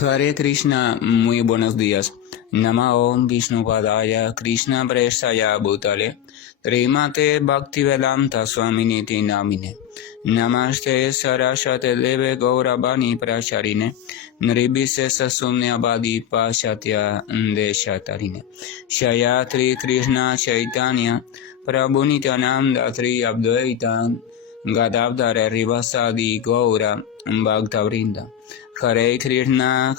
Hare Krishna, muy buenos días. Namo Vishnu Padaya Krishna Prestaya Bhutale Srimate Bhaktivedanta Swaminiti Namine Namaste Saraswate Deve Gauravani Pracharine Nirvisesa Sunyabadi Pashatya Deshatarine Shayatri Krishna Chaitanya Prabhu Nityananda Tri Abdvaitan Gadavdara Rivasadi Gaura Bhaktavrinda Hare Krishna,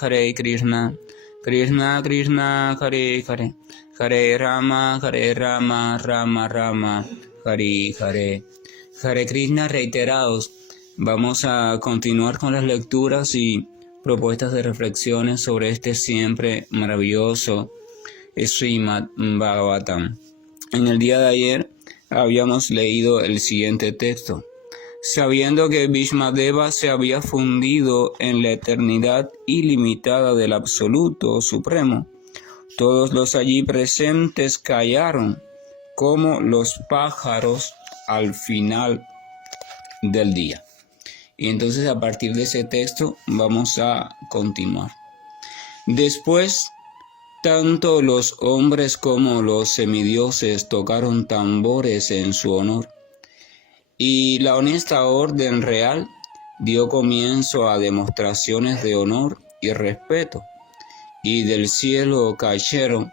Krishna Krishna, Hare Hare, Hare Rama, Rama Rama, Hare Hare. Hare Krishna reiterados. Vamos a continuar con las lecturas y propuestas de reflexiones sobre este siempre maravilloso Srimad Bhagavatam. En el día de ayer habíamos leído el siguiente texto. Sabiendo que Bhishmadeva se había fundido en la eternidad ilimitada del Absoluto Supremo, todos los allí presentes callaron como los pájaros al final del día. Y entonces a partir de ese texto vamos a continuar. Después, tanto los hombres como los semidioses tocaron tambores en su honor. Y la honesta orden real dio comienzo a demostraciones de honor y respeto, y del cielo cayeron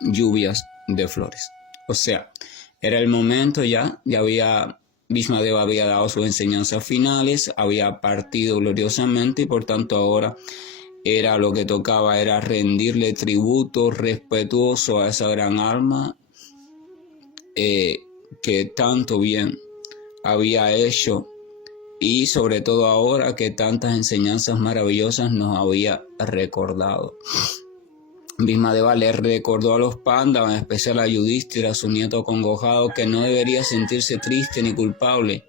lluvias de flores. O sea, era el momento Bhishmadeva había dado sus enseñanzas finales, había partido gloriosamente y por tanto ahora lo que tocaba era rendirle tributo respetuoso a esa gran alma que tanto bien había hecho y sobre todo ahora que tantas enseñanzas maravillosas nos había recordado. Bhishmadeva le recordó a los Pandavas, en especial a Yudhishthira, su nieto acongojado, que no debería sentirse triste ni culpable,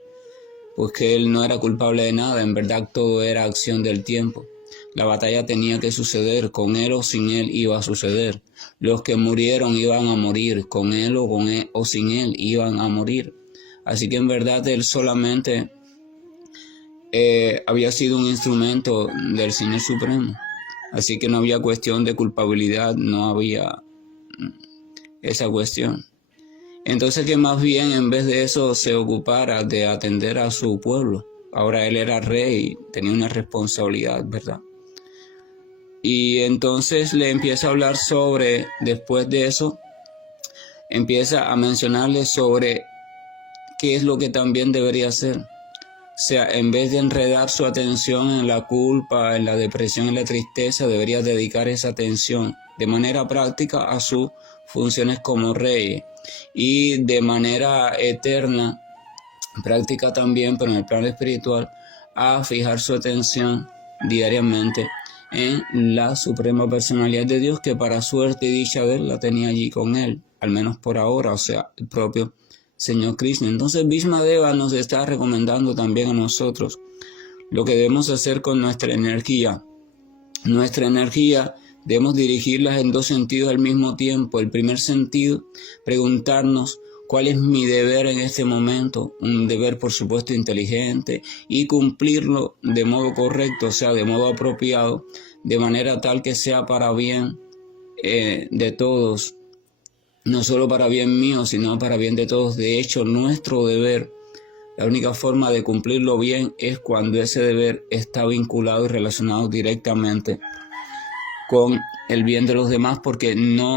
pues que él no era culpable de nada, en verdad todo era acción del tiempo. La batalla tenía que suceder, con él o sin él iba a suceder. Los que murieron iban a morir, con él o sin él iban a morir. Así que en verdad él solamente había sido un instrumento del Señor Supremo. Así que no había cuestión de culpabilidad, no había esa cuestión. Entonces que más bien en vez de eso se ocupara de atender a su pueblo. Ahora él era rey, tenía una responsabilidad, ¿verdad? Y entonces le empieza a hablar después de eso, empieza a mencionarle sobre qué es lo que también debería hacer. O sea, en vez de enredar su atención en la culpa, en la depresión, en la tristeza, debería dedicar esa atención de manera práctica a sus funciones como rey y de manera eterna, práctica también, pero en el plano espiritual, a fijar su atención diariamente en la suprema personalidad de Dios, que para suerte y dicha de él la tenía allí con él, al menos por ahora, o sea, el propio Señor Krishna. Entonces Bhishmadeva nos está recomendando también a nosotros lo que debemos hacer con nuestra energía. Nuestra energía debemos dirigirla en dos sentidos al mismo tiempo. El primer sentido, preguntarnos cuál es mi deber en este momento, un deber por supuesto inteligente, y cumplirlo de modo correcto, o sea, de modo apropiado, de manera tal que sea para bien de todos. No solo para bien mío, sino para bien de todos. De hecho, nuestro deber, la única forma de cumplirlo bien es cuando ese deber está vinculado y relacionado directamente con el bien de los demás, porque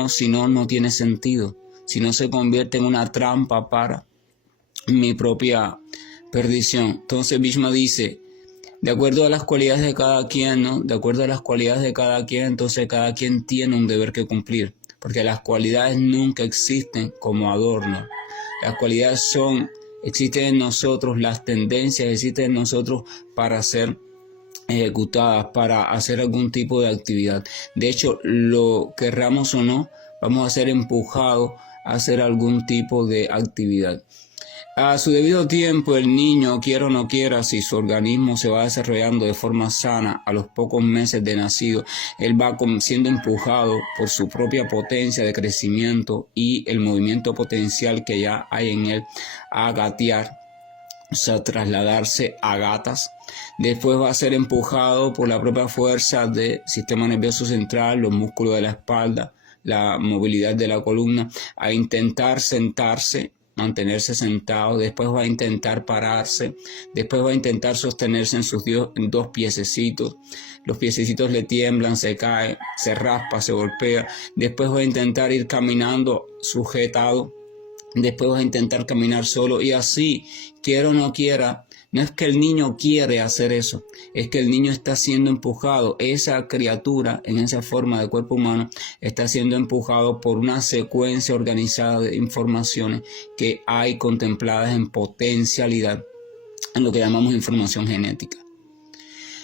si no, no tiene sentido. Si no, se convierte en una trampa para mi propia perdición. Entonces Bhishma dice, de acuerdo a las cualidades de cada quien, ¿no? De acuerdo a las cualidades de cada quien, entonces cada quien tiene un deber que cumplir. Porque las cualidades nunca existen como adorno. Las cualidades existen en nosotros, las tendencias existen en nosotros para ser ejecutadas, para hacer algún tipo de actividad. De hecho, lo querramos o no, vamos a ser empujados a hacer algún tipo de actividad. A su debido tiempo, el niño, quiera o no quiera, si su organismo se va desarrollando de forma sana, a los pocos meses de nacido, él va siendo empujado por su propia potencia de crecimiento y el movimiento potencial que ya hay en él a gatear o sea, trasladarse a gatas. Después va a ser empujado por la propia fuerza del sistema nervioso central, los músculos de la espalda, la movilidad de la columna, a intentar sentarse, mantenerse sentado. Después va a intentar pararse, después va a intentar sostenerse en sus dos piececitos. Los piececitos le tiemblan, se cae, se raspa, se golpea. Después va a intentar ir caminando sujetado. Después va a intentar caminar solo, y así, quiera o no quiera. No es que el niño quiere hacer eso, es que el niño está siendo empujado. Esa criatura, en esa forma de cuerpo humano, está siendo empujado por una secuencia organizada de informaciones que hay contempladas en potencialidad, en lo que llamamos información genética.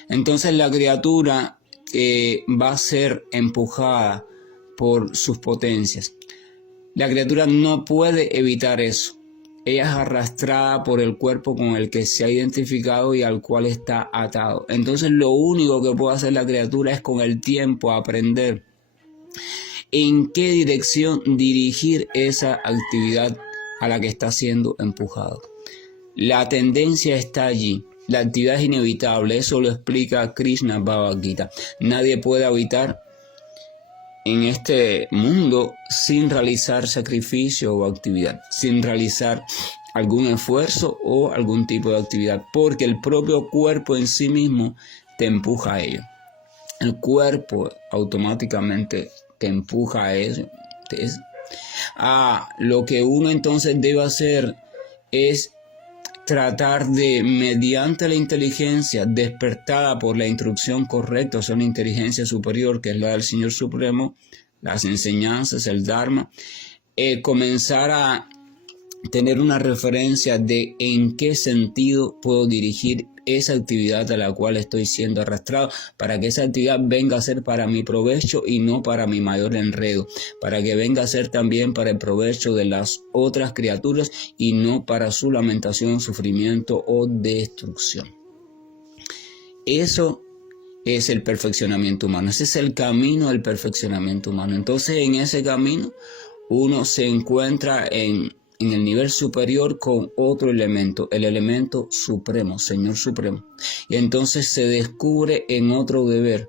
Entonces la criatura va a ser empujada por sus potencias. La criatura no puede evitar eso. Ella es arrastrada por el cuerpo con el que se ha identificado y al cual está atado. Entonces lo único que puede hacer la criatura es con el tiempo aprender en qué dirección dirigir esa actividad a la que está siendo empujado. La tendencia está allí. La actividad es inevitable. Eso lo explica Krishna Bhagavad Gita. Nadie puede habitar en este mundo sin realizar sacrificio o actividad, sin realizar algún esfuerzo o algún tipo de actividad, porque el propio cuerpo en sí mismo te empuja a ello. El cuerpo automáticamente te empuja a ello. Lo que uno entonces debe hacer es tratar de, mediante la inteligencia despertada por la instrucción correcta, o sea, una inteligencia superior que es la del Señor Supremo, las enseñanzas, el Dharma, comenzar a tener una referencia de en qué sentido puedo dirigir esa actividad a la cual estoy siendo arrastrado, para que esa actividad venga a ser para mi provecho y no para mi mayor enredo, para que venga a ser también para el provecho de las otras criaturas y no para su lamentación, sufrimiento o destrucción. Eso es el perfeccionamiento humano, ese es el camino del perfeccionamiento humano. Entonces en ese camino uno se encuentra en el nivel superior con otro elemento, el elemento supremo, Señor Supremo. Y entonces se descubre en otro deber,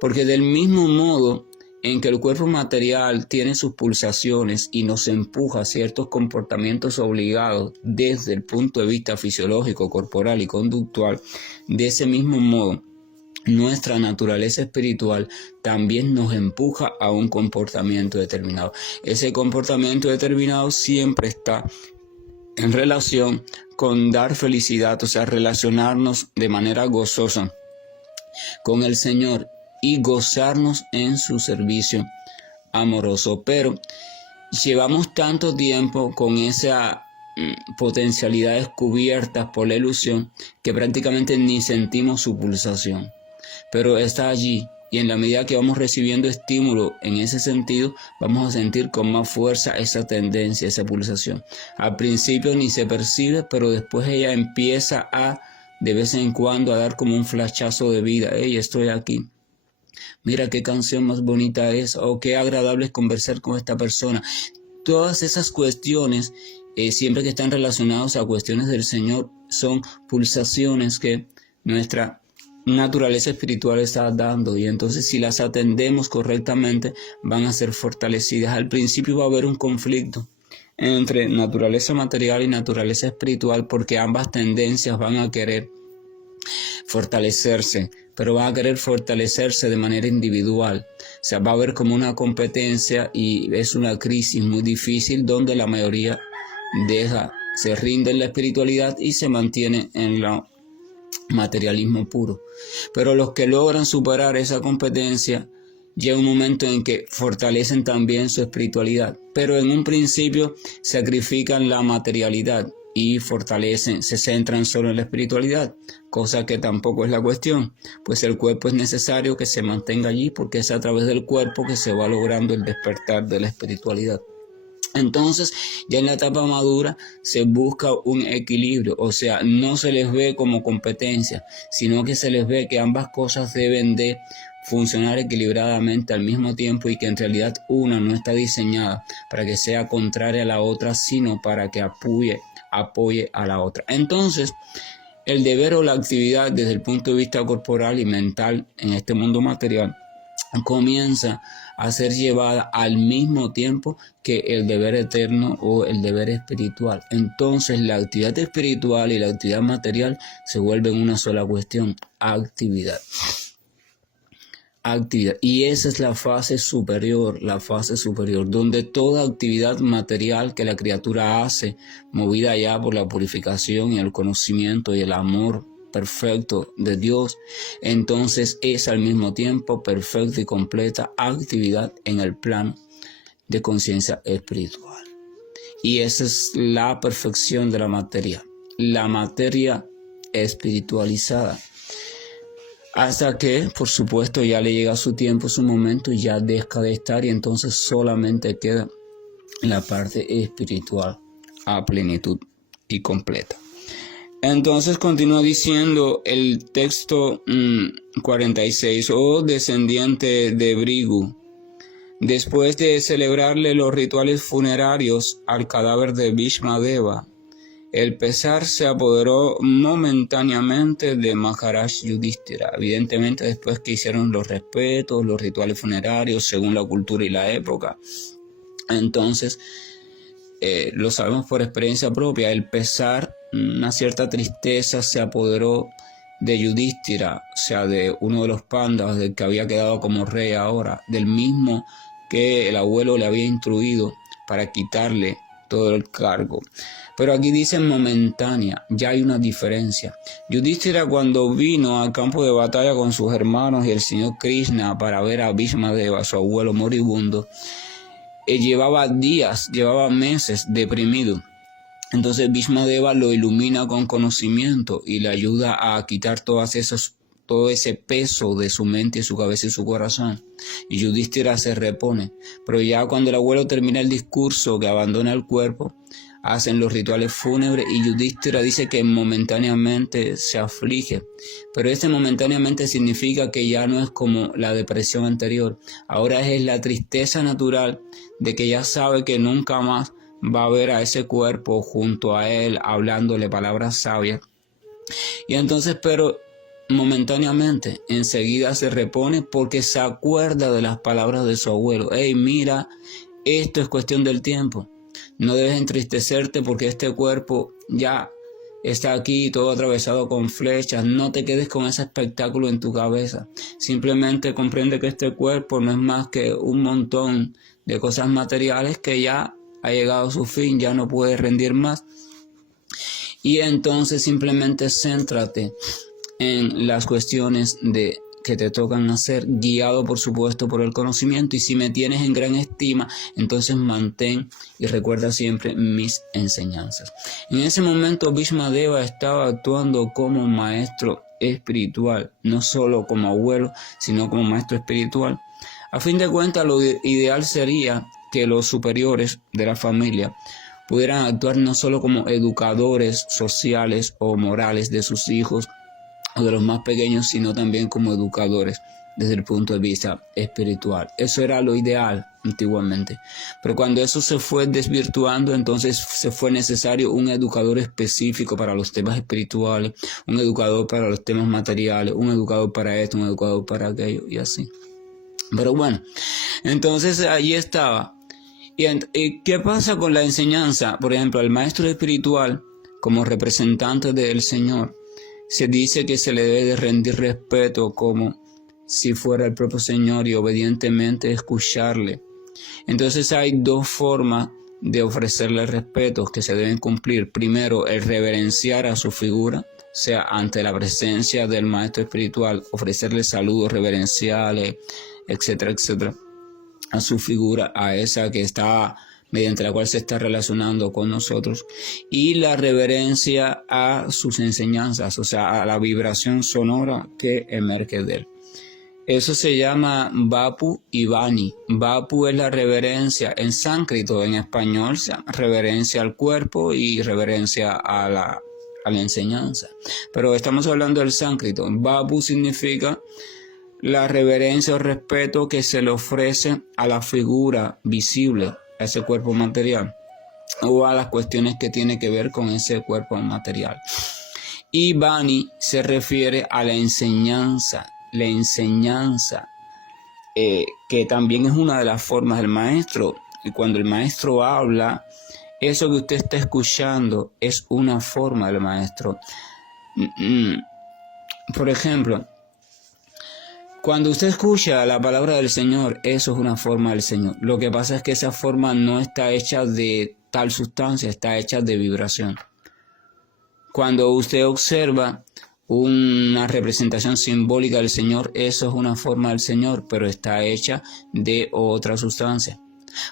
porque del mismo modo en que el cuerpo material tiene sus pulsaciones y nos empuja a ciertos comportamientos obligados desde el punto de vista fisiológico, corporal y conductual, de ese mismo modo nuestra naturaleza espiritual también nos empuja a un comportamiento determinado. Ese comportamiento determinado siempre está en relación con dar felicidad, o sea, relacionarnos de manera gozosa con el Señor y gozarnos en su servicio amoroso. Pero llevamos tanto tiempo con esas potencialidades cubiertas por la ilusión que prácticamente ni sentimos su pulsación. Pero está allí, y en la medida que vamos recibiendo estímulo en ese sentido, vamos a sentir con más fuerza esa tendencia, esa pulsación. Al principio ni se percibe, pero después ella empieza de vez en cuando, a dar como un flashazo de vida. ¡Hey, estoy aquí! Mira qué canción más bonita es, o qué agradable es conversar con esta persona. Todas esas cuestiones, siempre que están relacionadas a cuestiones del Señor, son pulsaciones que nuestra naturaleza espiritual está dando, y entonces si las atendemos correctamente van a ser fortalecidas. Al principio va a haber un conflicto entre naturaleza material y naturaleza espiritual, porque ambas tendencias van a querer fortalecerse, pero van a querer fortalecerse de manera individual. O sea, va a haber como una competencia y es una crisis muy difícil donde la mayoría se rinde en la espiritualidad y se mantiene en la materialismo puro. Pero los que logran superar esa competencia, llega un momento en que fortalecen también su espiritualidad, pero en un principio sacrifican la materialidad y fortalecen, se centran solo en la espiritualidad, cosa que tampoco es la cuestión, pues el cuerpo es necesario que se mantenga allí, porque es a través del cuerpo que se va logrando el despertar de la espiritualidad. Entonces, ya en la etapa madura se busca un equilibrio, o sea, no se les ve como competencia, sino que se les ve que ambas cosas deben de funcionar equilibradamente al mismo tiempo, y que en realidad una no está diseñada para que sea contraria a la otra, sino para que apoye apoye a la otra. Entonces, el deber o la actividad desde el punto de vista corporal y mental en este mundo material comienza a ser llevada al mismo tiempo que el deber eterno o el deber espiritual. Entonces la actividad espiritual y la actividad material se vuelven una sola cuestión: actividad. Y esa es la fase superior, donde toda actividad material que la criatura hace, movida ya por la purificación y el conocimiento y el amor perfecto de Dios, entonces es al mismo tiempo perfecta y completa actividad en el plano de conciencia espiritual. Y esa es la perfección de la materia espiritualizada. Hasta que, por supuesto, ya le llega su tiempo, su momento, y ya deja de estar, y entonces solamente queda la parte espiritual a plenitud y completa. Entonces continúa diciendo el texto 46, oh descendiente de Brigu, después de celebrarle los rituales funerarios al cadáver de Bhishmadeva, el pesar se apoderó momentáneamente de Maharaj Yudhishthira. Evidentemente después que hicieron los respetos, los rituales funerarios según la cultura y la época. Entonces, lo sabemos por experiencia propia, el pesar, una cierta tristeza se apoderó de Yudhishthira, o sea, de uno de los pandas, del que había quedado como rey ahora, del mismo que el abuelo le había instruido para quitarle todo el cargo. Pero aquí dicen momentánea, ya hay una diferencia. Yudhishthira, cuando vino al campo de batalla con sus hermanos y el señor Krishna para ver a Bhishmadeva, su abuelo moribundo, llevaba meses deprimido. Entonces Bhishmadeva lo ilumina con conocimiento y le ayuda a quitar todo ese peso de su mente, su cabeza y su corazón. Y Yudhishthira se repone. Pero ya cuando el abuelo termina el discurso, que abandona el cuerpo, hacen los rituales fúnebres y Yudhishthira dice que momentáneamente se aflige. Pero momentáneamente significa que ya no es como la depresión anterior. Ahora es la tristeza natural de que ya sabe que nunca más va a ver a ese cuerpo junto a él hablándole palabras sabias. Y entonces, pero momentáneamente, enseguida se repone porque se acuerda de las palabras de su abuelo. Hey, mira, esto es cuestión del tiempo. No debes entristecerte porque este cuerpo ya está aquí todo atravesado con flechas. No te quedes con ese espectáculo en tu cabeza. Simplemente comprende que este cuerpo no es más que un montón de cosas materiales que ya ha llegado a su fin, ya no puede rendir más. Y entonces simplemente céntrate en las cuestiones que te tocan hacer, guiado por supuesto por el conocimiento. Y si me tienes en gran estima, entonces mantén y recuerda siempre mis enseñanzas. En ese momento Bhishmadeva estaba actuando como maestro espiritual, no solo como abuelo, sino como maestro espiritual. A fin de cuentas, lo ideal sería que los superiores de la familia pudieran actuar no solo como educadores sociales o morales de sus hijos o de los más pequeños, sino también como educadores desde el punto de vista espiritual. Eso era lo ideal antiguamente. Pero cuando eso se fue desvirtuando, entonces se fue necesario un educador específico para los temas espirituales, un educador para los temas materiales, un educador para esto, un educador para aquello y así. Pero bueno, entonces allí estaba. ¿Y qué pasa con la enseñanza? Por ejemplo, al maestro espiritual, como representante del Señor, se dice que se le debe de rendir respeto como si fuera el propio Señor y obedientemente escucharle. Entonces hay dos formas de ofrecerle respeto que se deben cumplir. Primero, el reverenciar a su figura, o sea, ante la presencia del maestro espiritual, ofrecerle saludos reverenciales, etcétera, etcétera, a su figura, a esa que está, mediante la cual se está relacionando con nosotros, y la reverencia a sus enseñanzas, o sea, a la vibración sonora que emerge de él. Eso se llama Vapu y Vani. Vapu es la reverencia en sánscrito, en español se llama reverencia al cuerpo y reverencia a la enseñanza. Pero estamos hablando del sánscrito. Vapu significa la reverencia o respeto que se le ofrece a la figura visible, a ese cuerpo material. o a las cuestiones que tiene que ver con ese cuerpo material. Y Bani se refiere a la enseñanza, que también es una de las formas del maestro. Y cuando el maestro habla, eso que usted está escuchando es una forma del maestro. Por ejemplo, cuando usted escucha la palabra del Señor, eso es una forma del Señor. Lo que pasa es que esa forma no está hecha de tal sustancia, está hecha de vibración. Cuando usted observa una representación simbólica del Señor, eso es una forma del Señor, pero está hecha de otra sustancia.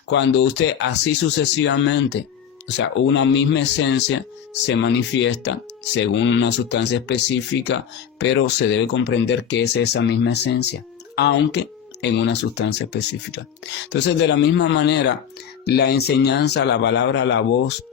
Cuando usted así sucesivamente, o sea, una misma esencia se manifiesta según una sustancia específica, pero se debe comprender que es esa misma esencia, aunque en una sustancia específica. Entonces, de la misma manera, la enseñanza, la palabra, la voz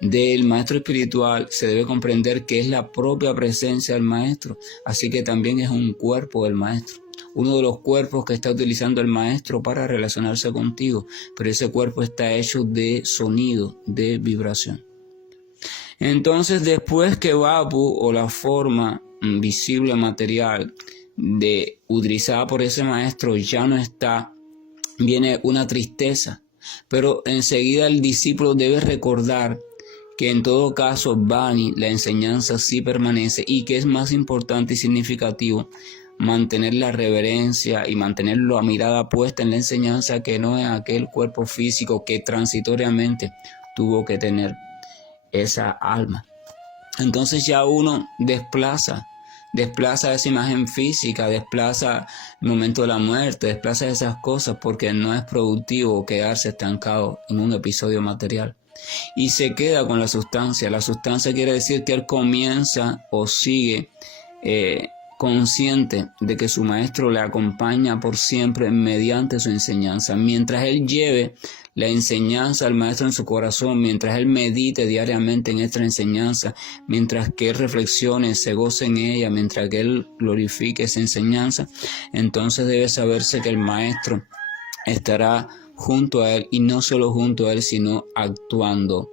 del maestro espiritual se debe comprender que es la propia presencia del maestro, así que también es un cuerpo del maestro. Uno de los cuerpos que está utilizando el maestro para relacionarse contigo, pero ese cuerpo está hecho de sonido, de vibración. Entonces, después que Vapu, o la forma visible material utilizada por ese maestro, ya no está, viene una tristeza, pero enseguida el discípulo debe recordar que en todo caso Bani, la enseñanza sí permanece, y que es más importante y significativo mantener la reverencia y mantener la mirada puesta en la enseñanza, que no en aquel cuerpo físico que transitoriamente tuvo que tener esa alma. Entonces ya uno desplaza esa imagen física, desplaza el momento de la muerte, desplaza esas cosas, porque no es productivo quedarse estancado en un episodio material. Y se queda con la sustancia. La sustancia quiere decir que él comienza o sigue consciente de que su maestro le acompaña por siempre mediante su enseñanza. Mientras él lleve la enseñanza del maestro en su corazón, mientras él medite diariamente en esta enseñanza, mientras que él reflexione, se goce en ella, mientras que él glorifique esa enseñanza, entonces debe saberse que el maestro estará junto a él, y no solo junto a él, sino actuando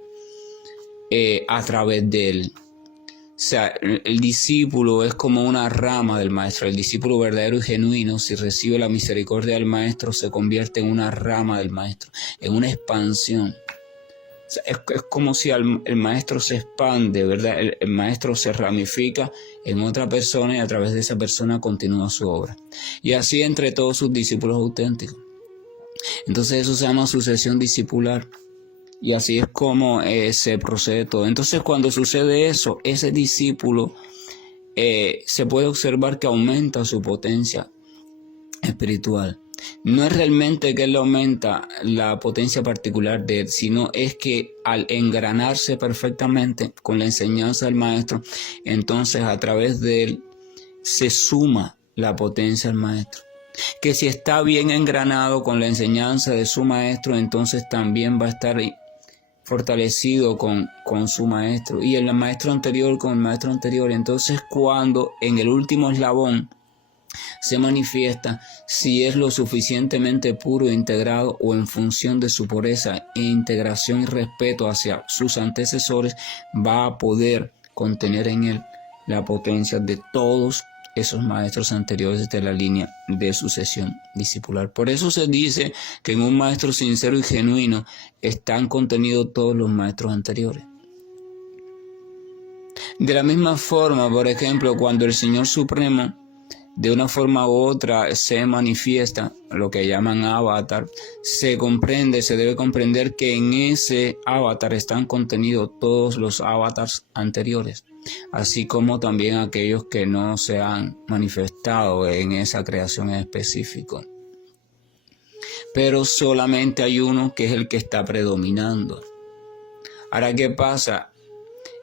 a través de él. O sea, el discípulo es como una rama del maestro. El discípulo verdadero y genuino, si recibe la misericordia del maestro, se convierte en una rama del maestro, en una expansión. O sea, es como si el maestro se expande, ¿verdad? El maestro se ramifica en otra persona, y a través de esa persona continúa su obra. Y así entre todos sus discípulos auténticos. Entonces eso se llama sucesión discipular. Y así es como se procede todo. Entonces, cuando sucede eso, ese discípulo se puede observar que aumenta su potencia espiritual. No es realmente que él aumenta la potencia particular de él, sino es que al engranarse perfectamente con la enseñanza del maestro, entonces a través de él se suma la potencia del maestro. Que si está bien engranado con la enseñanza de su maestro, entonces también va a estar fortalecido con su maestro, y el maestro anterior con el maestro anterior. Entonces, cuando en el último eslabón se manifiesta, si es lo suficientemente puro e integrado, o en función de su pureza e integración y respeto hacia sus antecesores, va a poder contener en él la potencia de todos esos maestros anteriores de la línea de sucesión discipular. Por eso se dice que en un maestro sincero y genuino están contenidos todos los maestros anteriores. De la misma forma, por ejemplo, cuando el Señor Supremo de una forma u otra se manifiesta, lo que llaman avatar, se debe comprender que en ese avatar están contenidos todos los avatars anteriores, así como también aquellos que no se han manifestado en esa creación en específico. Pero solamente hay uno que es el que está predominando. Ahora, ¿qué pasa?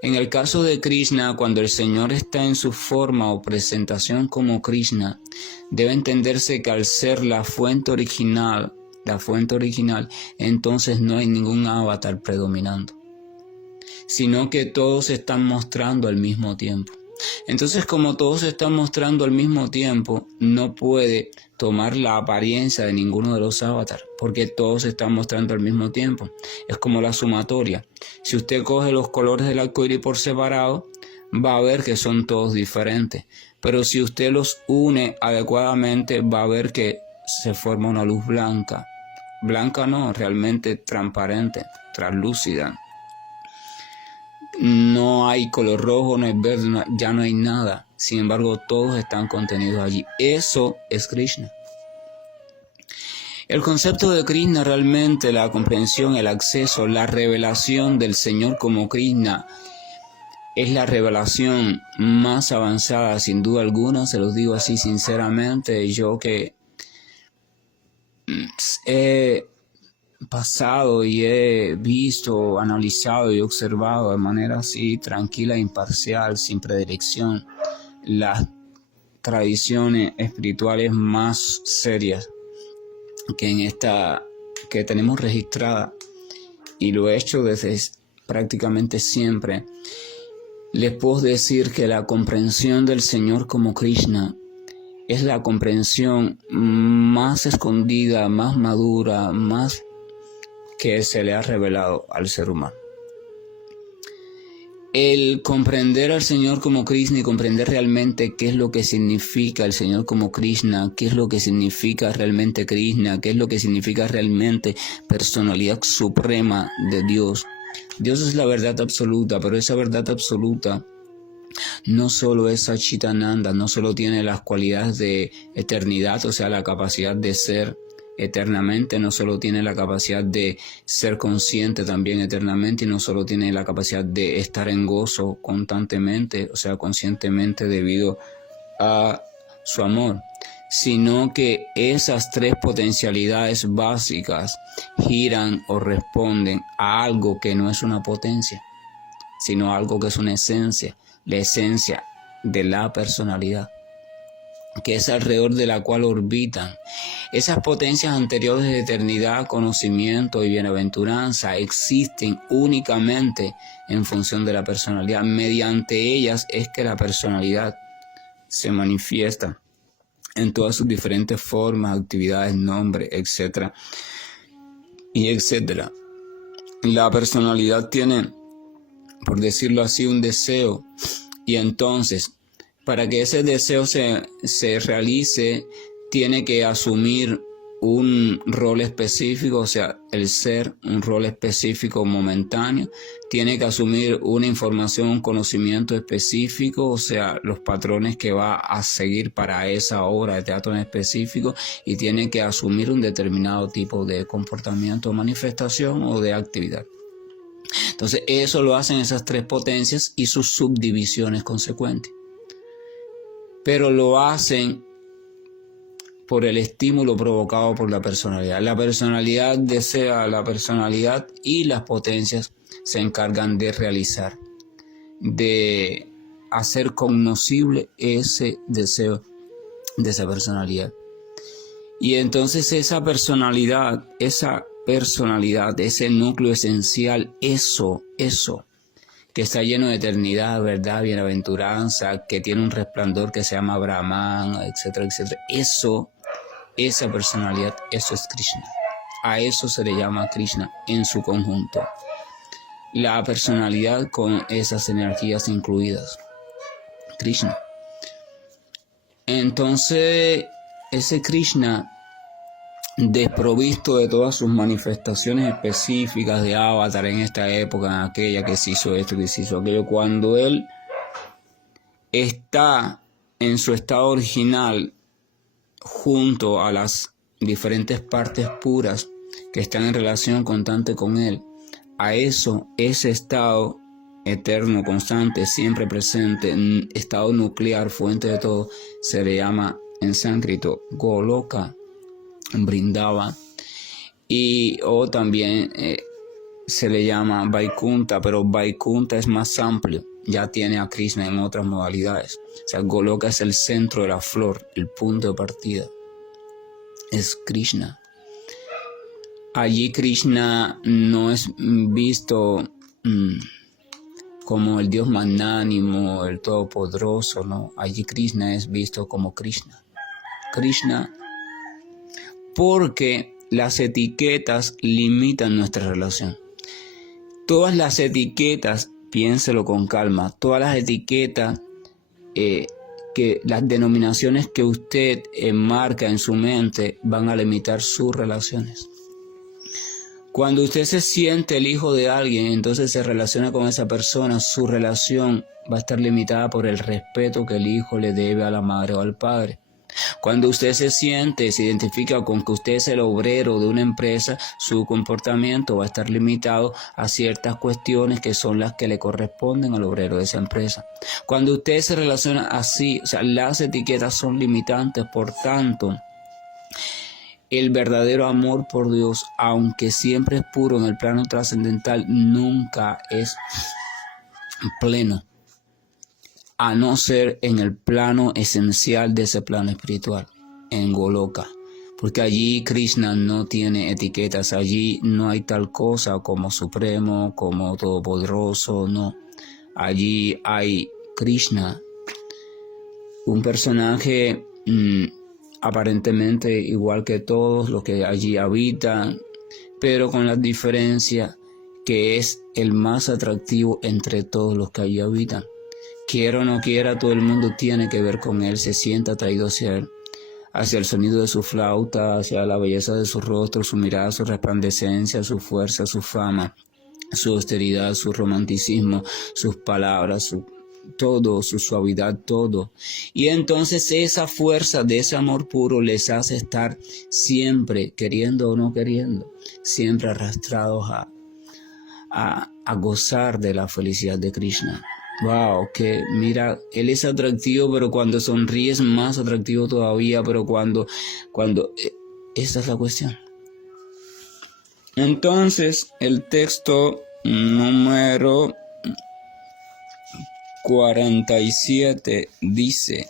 En el caso de Krishna, cuando el Señor está en su forma o presentación como Krishna, debe entenderse que al ser la fuente original, entonces no hay ningún avatar predominando, sino que todos se están mostrando al mismo tiempo. Entonces, como todos se están mostrando al mismo tiempo, no puede tomar la apariencia de ninguno de los avatars, porque todos se están mostrando al mismo tiempo. Es como la sumatoria. Si usted coge los colores del arco iris por separado, va a ver que son todos diferentes. Pero si usted los une adecuadamente, va a ver que se forma una luz blanca. Blanca no, realmente transparente, translúcida. No hay color rojo, no hay verde, ya no hay nada. Sin embargo, todos están contenidos allí. Eso es Krishna. El concepto de Krishna, realmente la comprensión, el acceso, la revelación del Señor como Krishna, es la revelación más avanzada, sin duda alguna. Se los digo así sinceramente. Yo que he pasado y he visto, analizado y observado de manera así tranquila e imparcial, sin predilección, las tradiciones espirituales más serias que tenemos registrada, y lo he hecho desde prácticamente siempre. Les puedo decir que la comprensión del Señor como Krishna es la comprensión más escondida, más madura, más que se le ha revelado al ser humano. El comprender al Señor como Krishna y comprender realmente qué es lo que significa el Señor como Krishna, qué es lo que significa realmente Krishna, qué es lo que significa realmente personalidad suprema de Dios. Dios es la verdad absoluta, pero esa verdad absoluta no solo es Satchitananda, no solo tiene las cualidades de eternidad, o sea, la capacidad de ser eternamente, no solo tiene la capacidad de ser consciente también eternamente, y no solo tiene la capacidad de estar en gozo constantemente, o sea, conscientemente debido a su amor, sino que esas tres potencialidades básicas giran o responden a algo que no es una potencia, sino algo que es una esencia, la esencia de la personalidad, que es alrededor de la cual orbitan. Esas potencias anteriores de eternidad, conocimiento y bienaventuranza existen únicamente en función de la personalidad. Mediante ellas es que la personalidad se manifiesta en todas sus diferentes formas, actividades, nombres, etcétera, y etcétera. La personalidad tiene, por decirlo así, un deseo, y entonces, para que ese deseo se realice, tiene que asumir un rol específico, o sea, el ser, un rol específico momentáneo, tiene que asumir una información, un conocimiento específico, o sea, los patrones que va a seguir para esa obra de teatro en específico, y tiene que asumir un determinado tipo de comportamiento, manifestación o de actividad. Entonces, eso lo hacen esas tres potencias y sus subdivisiones consecuentes. Pero lo hacen por el estímulo provocado por la personalidad. La personalidad desea la personalidad y las potencias se encargan de realizar, de hacer cognoscible ese deseo de esa personalidad. Y entonces esa personalidad, ese núcleo esencial, eso que está lleno de eternidad, verdad, bienaventuranza, que tiene un resplandor que se llama Brahman, etcétera, etcétera. Esa personalidad, eso es Krishna. A eso se le llama Krishna en su conjunto. La personalidad con esas energías incluidas. Krishna. Entonces, ese Krishna, desprovisto de todas sus manifestaciones específicas de avatar en esta época, en aquella, que se hizo esto, que se hizo aquello, cuando él está en su estado original junto a las diferentes partes puras que están en relación constante con él, a eso, ese estado eterno, constante, siempre presente, estado nuclear, fuente de todo, se le llama en sánscrito Goloka, Vrindavan, o también se le llama Vaikunta, pero Vaikunta es más amplio, ya tiene a Krishna en otras modalidades. O sea, Goloka es el centro de la flor, el punto de partida es Krishna. Allí Krishna no es visto como el Dios magnánimo, el todopoderoso, no. Allí Krishna es visto como Krishna. Krishna, porque las etiquetas limitan nuestra relación. Todas las etiquetas, piénselo con calma, todas las etiquetas, que las denominaciones que usted enmarca en su mente van a limitar sus relaciones. Cuando usted se siente el hijo de alguien, entonces se relaciona con esa persona, su relación va a estar limitada por el respeto que el hijo le debe a la madre o al padre. Cuando usted se identifica con que usted es el obrero de una empresa, su comportamiento va a estar limitado a ciertas cuestiones que son las que le corresponden al obrero de esa empresa. Cuando usted se relaciona así, o sea, las etiquetas son limitantes, por tanto, el verdadero amor por Dios, aunque siempre es puro en el plano trascendental, nunca es pleno, a no ser en el plano esencial de ese plano espiritual, en Goloka. Porque allí Krishna no tiene etiquetas, allí no hay tal cosa como supremo, como todopoderoso, no. Allí hay Krishna, un personaje aparentemente igual que todos los que allí habitan, pero con la diferencia que es el más atractivo entre todos los que allí habitan. Quiera o no quiera, todo el mundo tiene que ver con él, se siente atraído hacia él, hacia el sonido de su flauta, hacia la belleza de su rostro, su mirada, su resplandecencia, su fuerza, su fama, su austeridad, su romanticismo, sus palabras, su suavidad, todo. Y entonces esa fuerza de ese amor puro les hace estar siempre, queriendo o no queriendo, siempre arrastrados a gozar de la felicidad de Krishna. Wow, que mira, él es atractivo, pero cuando sonríe es más atractivo todavía, pero cuando esa es la cuestión. Entonces, el texto número 47 dice: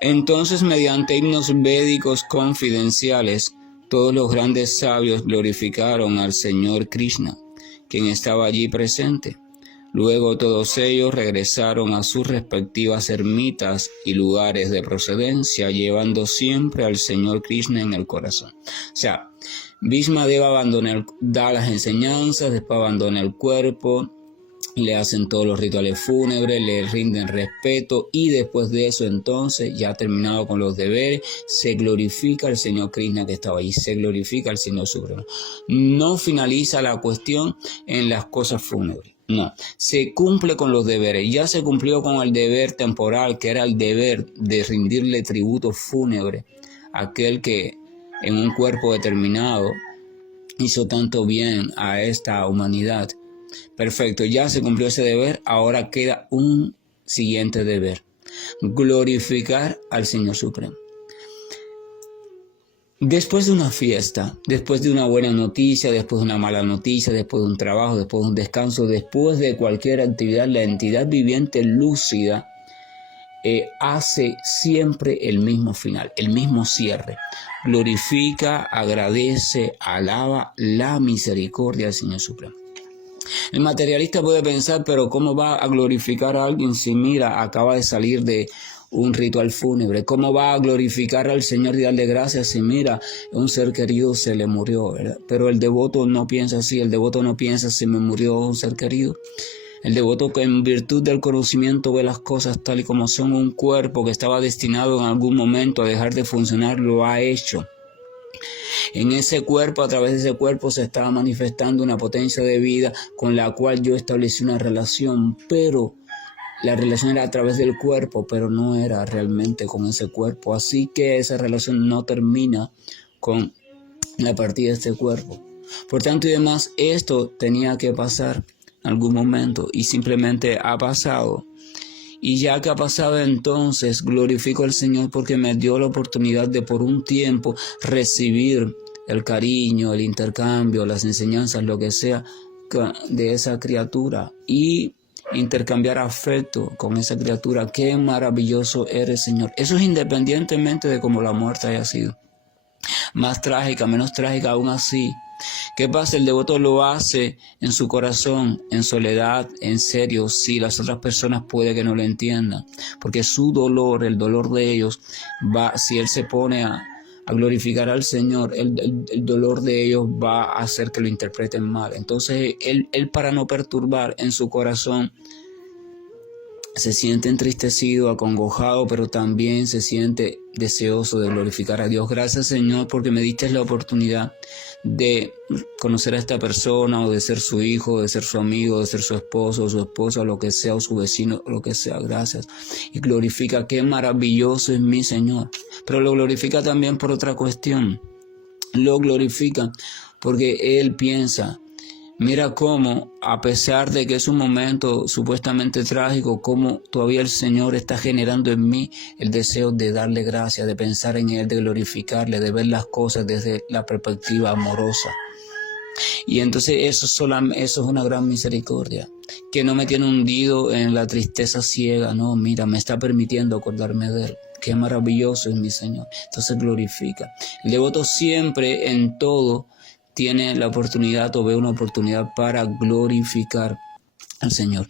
entonces, mediante himnos védicos confidenciales, todos los grandes sabios glorificaron al Señor Krishna, quien estaba allí presente. Luego todos ellos regresaron a sus respectivas ermitas y lugares de procedencia, llevando siempre al Señor Krishna en el corazón. O sea, Bhishmadeva da las enseñanzas, después abandona el cuerpo, le hacen todos los rituales fúnebres, le rinden respeto y después de eso entonces, ya terminado con los deberes, se glorifica al Señor Krishna que estaba ahí, se glorifica al Señor Supremo. No finaliza la cuestión en las cosas fúnebres. No, se cumple con los deberes. Ya se cumplió con el deber temporal, que era el deber de rendirle tributo fúnebre a aquel que en un cuerpo determinado hizo tanto bien a esta humanidad. Perfecto, ya se cumplió ese deber, ahora queda un siguiente deber: glorificar al Señor Supremo. Después de una fiesta, después de una buena noticia, después de una mala noticia, después de un trabajo, después de un descanso, después de cualquier actividad, la entidad viviente lúcida hace siempre el mismo final, el mismo cierre. Glorifica, agradece, alaba la misericordia del Señor Supremo. El materialista puede pensar, pero ¿cómo va a glorificar a alguien si mira, acaba de salir de un ritual fúnebre? ¿Cómo va a glorificar al Señor y darle gracias si mira, un ser querido se le murió, ¿verdad? Pero el devoto no piensa así, el devoto no piensa si me murió un ser querido. El devoto que en virtud del conocimiento ve las cosas tal y como son, un cuerpo que estaba destinado en algún momento a dejar de funcionar, lo ha hecho. En ese cuerpo, a través de ese cuerpo se estaba manifestando una potencia de vida con la cual yo establecí una relación, pero la relación era a través del cuerpo, pero no era realmente con ese cuerpo. Así que esa relación no termina con la partida de este cuerpo. Por tanto y demás, esto tenía que pasar en algún momento y simplemente ha pasado. Y ya que ha pasado, entonces glorifico al Señor porque me dio la oportunidad de por un tiempo recibir el cariño, el intercambio, las enseñanzas, lo que sea de esa criatura y intercambiar afecto con esa criatura. Qué maravilloso eres, Señor. Eso es independientemente de cómo la muerte haya sido. más trágica, menos trágica, aún así. ¿Qué pasa? El devoto lo hace en su corazón, en soledad, en serio. Sí, las otras personas puede que no lo entiendan, porque su dolor, el dolor de ellos, si él se pone a glorificar al Señor, el dolor de ellos va a hacer que lo interpreten mal. Entonces, él para no perturbar en su corazón, se siente entristecido, acongojado, pero también se siente deseoso de glorificar a Dios. Gracias, Señor, porque me diste la oportunidad de conocer a esta persona, o de ser su hijo, de ser su amigo, de ser su esposo, o su esposa, lo que sea, o su vecino, lo que sea. Gracias. Y glorifica, qué maravilloso es mi Señor. Pero lo glorifica también por otra cuestión. Lo glorifica porque Él piensa, mira cómo, a pesar de que es un momento supuestamente trágico, cómo todavía el Señor está generando en mí el deseo de darle gracias, de pensar en Él, de glorificarle, de ver las cosas desde la perspectiva amorosa. Y entonces eso es una gran misericordia, que no me tiene hundido en la tristeza ciega. No, mira, me está permitiendo acordarme de Él. Qué maravilloso es mi Señor. Entonces glorifica. El devoto siempre en todo tiene la oportunidad, o ve una oportunidad para glorificar al Señor.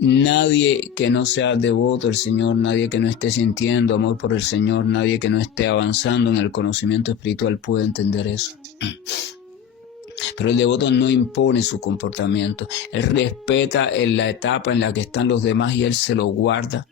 Nadie que no sea devoto del Señor, nadie que no esté sintiendo amor por el Señor, nadie que no esté avanzando en el conocimiento espiritual puede entender eso. Pero el devoto no impone su comportamiento. Él respeta en la etapa en la que están los demás y él se lo guarda.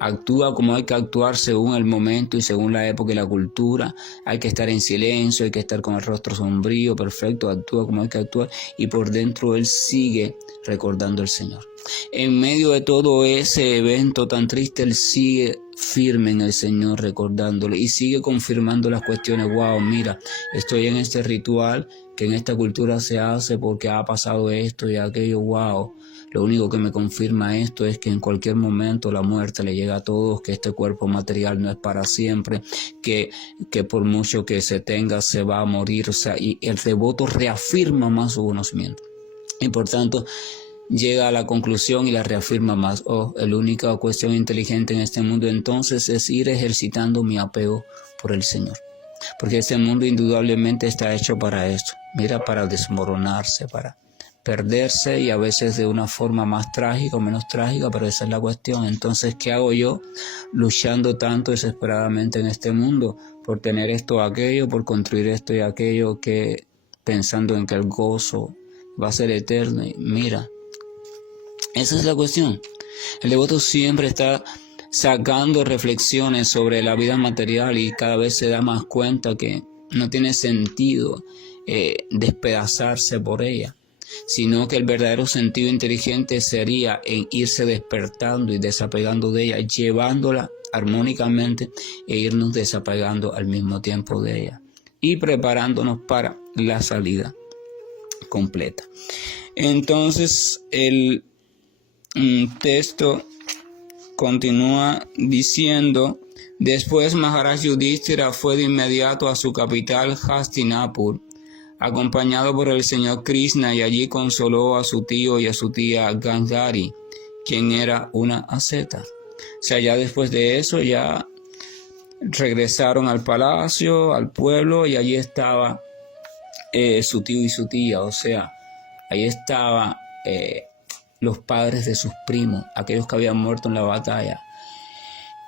Actúa como hay que actuar según el momento y según la época y la cultura. Hay que estar en silencio, hay que estar con el rostro sombrío, perfecto. Actúa como hay que actuar y por dentro él sigue recordando al Señor. En medio de todo ese evento tan triste, él sigue firme en el Señor, recordándole y sigue confirmando las cuestiones. Wow, mira, estoy en este ritual que en esta cultura se hace porque ha pasado esto y aquello. Wow. Lo único que me confirma esto es que en cualquier momento la muerte le llega a todos, que este cuerpo material no es para siempre, que por mucho que se tenga se va a morir. O sea, y el devoto reafirma más su conocimiento. Y por tanto, llega a la conclusión y la reafirma más. La única cuestión inteligente en este mundo entonces es ir ejercitando mi apego por el Señor. Porque este mundo indudablemente está hecho para esto. Mira, para desmoronarse, para perderse, y a veces de una forma más trágica o menos trágica, pero esa es la cuestión. Entonces, ¿qué hago yo luchando tanto desesperadamente en este mundo por tener esto o aquello, por construir esto y aquello, que pensando en que el gozo va a ser eterno? Y mira, esa es la cuestión. El devoto siempre está sacando reflexiones sobre la vida material y cada vez se da más cuenta que no tiene sentido despedazarse por ella, sino que el verdadero sentido inteligente sería en irse despertando y desapegando de ella, llevándola armónicamente e irnos desapegando al mismo tiempo de ella y preparándonos para la salida completa. Entonces el texto continúa diciendo: después Maharaj Yudhishthira fue de inmediato a su capital Hastinapur, acompañado por el señor Krishna, y allí consoló a su tío y a su tía Gandhari, quien era una asceta. O sea, ya después de eso ya regresaron al palacio, al pueblo, y allí estaba su tío y su tía. O sea, ahí estaban los padres de sus primos, aquellos que habían muerto en la batalla.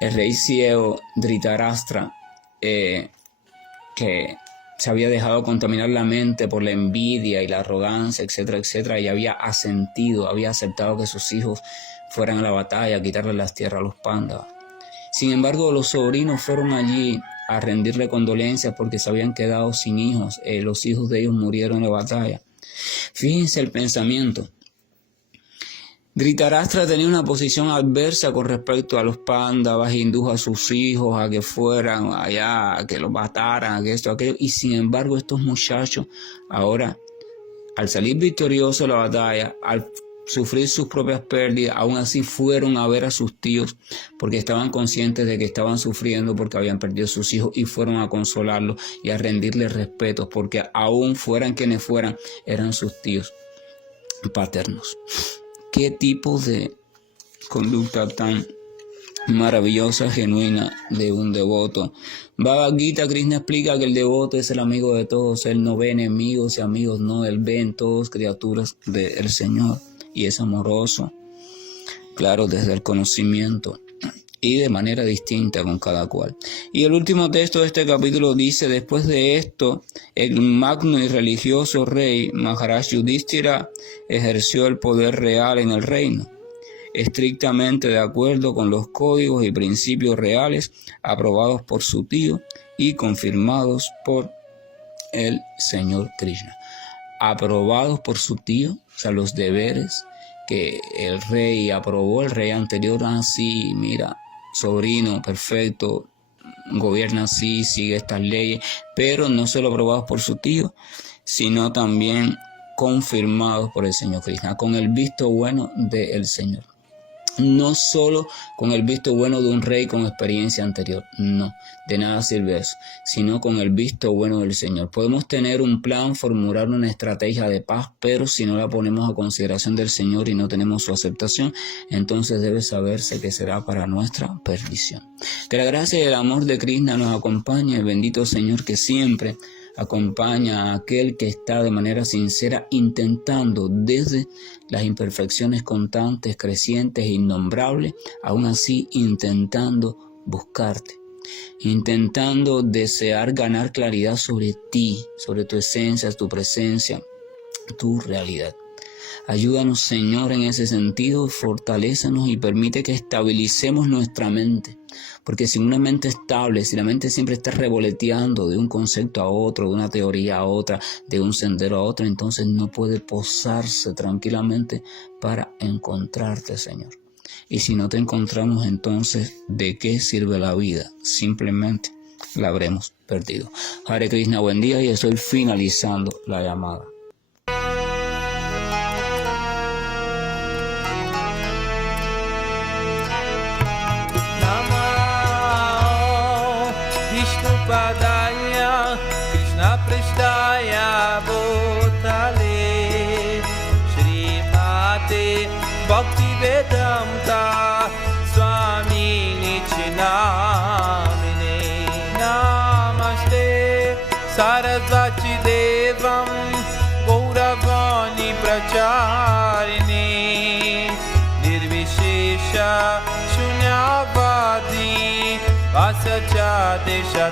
El rey ciego Dhritarashtra, que se había dejado contaminar la mente por la envidia y la arrogancia, etcétera, etcétera, y había asentido, había aceptado que sus hijos fueran a la batalla a quitarle las tierras a los Pándavas. Sin embargo, los sobrinos fueron allí a rendirle condolencias porque se habían quedado sin hijos. Los hijos de ellos murieron en la batalla. Fíjense el pensamiento. Dhritarashtra tenía una posición adversa con respecto a los Pándavas, indujo a sus hijos a que fueran allá, a que los mataran, a que esto, aquello, y sin embargo estos muchachos ahora, al salir victoriosos de la batalla, al sufrir sus propias pérdidas, aún así fueron a ver a sus tíos porque estaban conscientes de que estaban sufriendo porque habían perdido sus hijos, y fueron a consolarlos y a rendirles respetos porque aún fueran quienes fueran, eran sus tíos paternos. ¿Qué tipo de conducta tan maravillosa, genuina de un devoto. Bhagavad Gita, Krishna explica que el devoto es el amigo de todos. Él no ve enemigos y amigos, no. Él ve en todos criaturas del Señor y es amoroso, claro, desde el conocimiento y de manera distinta con cada cual. Y el último texto de este capítulo dice: después de esto, el magno y religioso rey Maharaj Yudhishthira ejerció el poder real en el reino, estrictamente de acuerdo con los códigos y principios reales aprobados por su tío y confirmados por el Señor Krishna. Aprobados por su tío, o sea, los deberes que el rey aprobó, el rey anterior, así, mira, sobrino perfecto, gobierna así, sigue estas leyes, pero no solo aprobados por su tío, sino también confirmados por el Señor Krishna, con el visto bueno del Señor. No solo con el visto bueno de un rey con experiencia anterior, no, de nada sirve eso, sino con el visto bueno del Señor. Podemos tener un plan, formular una estrategia de paz, pero si no la ponemos a consideración del Señor y no tenemos su aceptación, entonces debe saberse que será para nuestra perdición. Que la gracia y el amor de Krishna nos acompañe, el bendito Señor que siempre acompaña a aquel que está de manera sincera intentando desde las imperfecciones constantes, crecientes e innombrables, aún así intentando buscarte, intentando desear ganar claridad sobre ti, sobre tu esencia, tu presencia, tu realidad. Ayúdanos, Señor, en ese sentido, fortalézanos y permite que estabilicemos nuestra mente. Porque sin una mente estable, si la mente siempre está revoloteando de un concepto a otro, de una teoría a otra, de un sendero a otro, entonces no puede posarse tranquilamente para encontrarte, Señor. Y si no te encontramos, entonces, ¿de qué sirve la vida? Simplemente la habremos perdido. Hare Krishna, buen día, y estoy finalizando la llamada. Padaya Krishna Prishtaya Bhutale Srimate Bhaktivedanta Swami Nichinamine Namaste Sarasvati Devam Gauravani Pracharini Nirvishesha Shunyavadi Vasacha Deshatarine